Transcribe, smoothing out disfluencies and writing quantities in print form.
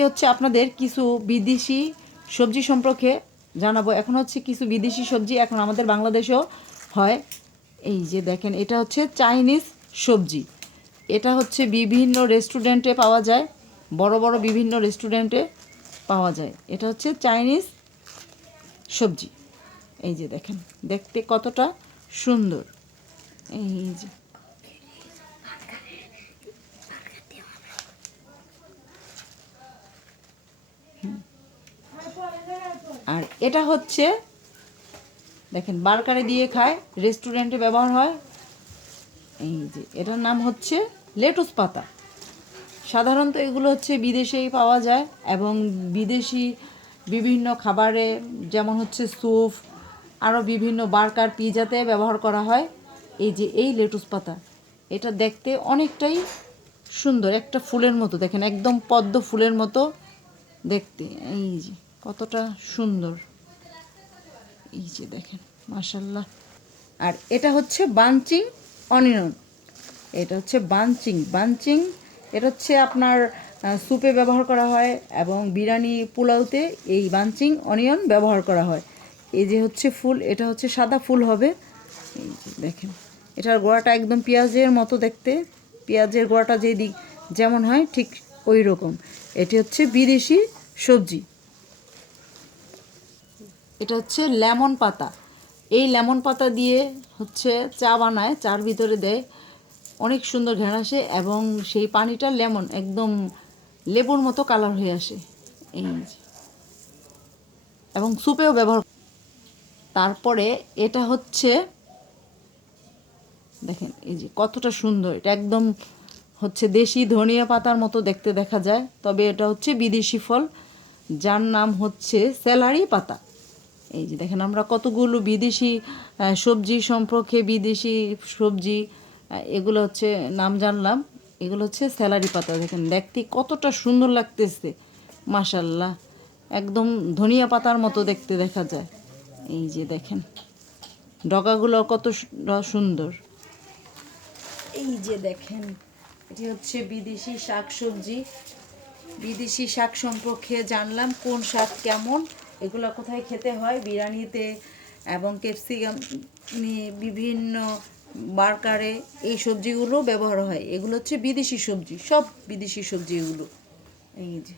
হচ্ছে আপনাদের কিছু বিদেশি সবজি সম্পর্কে জানাবো। এখন হচ্ছে কিছু বিদেশি সবজি এখন আমাদের বাংলাদেশেও হয়। এই যে দেখেন, এটা হচ্ছে চাইনিজ সবজি। এটা হচ্ছে বিভিন্ন রেস্টুরেন্টে পাওয়া যায়, বড় বড় বিভিন্ন রেস্টুরেন্টে পাওয়া যায়। এটা হচ্ছে চাইনিজ সবজি। এই যে দেখেন, দেখতে কতটা সুন্দর। এই যে আর এটা হচ্ছে দেখেন বার্গারে দিয়ে খায়, রেস্টুরেন্টে ব্যবহার হয়। এই যে এটার নাম হচ্ছে লেটুস পাতা। সাধারণত এগুলো হচ্ছে বিদেশেই পাওয়া যায় এবং বিদেশি বিভিন্ন খাবারে যেমন হচ্ছে স্যুপ, আরও বিভিন্ন বার্গার পিজাতে ব্যবহার করা হয়। এই যে এই লেটুস পাতা, এটা দেখতে অনেকটাই সুন্দর, একটা ফুলের মতো, দেখেন একদম পদ্ম ফুলের মতো দেখতে। এই যে কতটা সুন্দর, এই যে দেখেন মাশাল্লাহ। আর এটা হচ্ছে বাঞ্চিং অনিয়ন। এটা হচ্ছে বাঞ্চিং। এটা হচ্ছে আপনার স্যুপে ব্যবহার করা হয় এবং বিরিয়ানি পোলাওতে এই বাঞ্চিং অনিয়ন ব্যবহার করা হয়। এই যে হচ্ছে ফুল, এটা হচ্ছে সাদা ফুল হবে। এই যে দেখেন, এটার গোড়াটা একদম পেঁয়াজের মতো দেখতে, পেঁয়াজের গোড়াটা যেদিক যেমন হয় ঠিক ওই রকম। এটি হচ্ছে বিদেশি সবজি। এটা হচ্ছে লেমন পাতা। এই লেমন পাতা দিয়ে হচ্ছে চা বানায়, চার ভিতরে দেয়, অনেক সুন্দর ঘ্রাণ আসে এবং সেই পানিটা লেমন একদম লেবুর মতো কালার হয়ে আসে। এই যে, এবং স্যুপেও ব্যবহার। তারপরে এটা হচ্ছে দেখেন, এই যে কতটা সুন্দর, এটা একদম হচ্ছে দেশি ধনিয়া পাতার মতো দেখতে দেখা যায়, তবে এটা হচ্ছে বিদেশি ফল যার নাম হচ্ছে স্যালারি পাতা। এই যে দেখেন, আমরা কতগুলো বিদেশি সবজি সম্পর্কে, বিদেশি সবজি এগুলো হচ্ছে নাম জানলাম। এগুলো হচ্ছে স্যালারি পাতা। দেখেন দেখতে কতটা সুন্দর লাগতেছে, মাশাল্লাহ, একদম ধনিয়া পাতার মতো দেখতে দেখা যায়। এই যে দেখেন ডগাগুলো কত সুন্দর। এই যে দেখেন, এটি হচ্ছে বিদেশি শাক সবজি। বিদেশি শাক সম্পর্কে জানলাম, কোন শাক কেমন, এগুলো কোথায় খেতে হয়, বিরিয়ানিতে এবং ক্যাপসিকাম বিভিন্ন বার্গারে এই সবজিগুলো ব্যবহার হয়। এগুলো হচ্ছে বিদেশি সবজি, সব বিদেশি সবজি এগুলো। এই যে